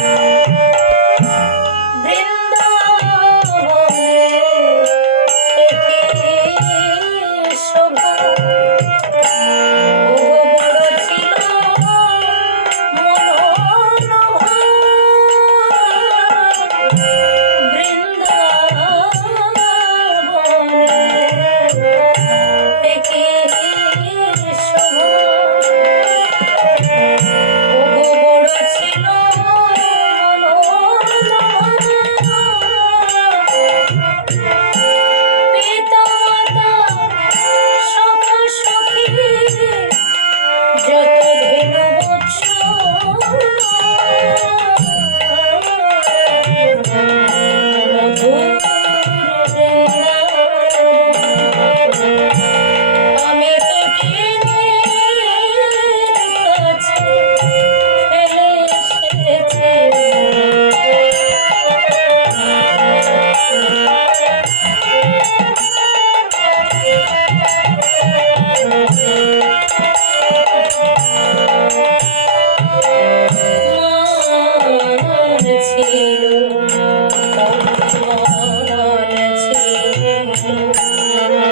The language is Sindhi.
Thank yeah. you. Yeah. Yeah. Thank you.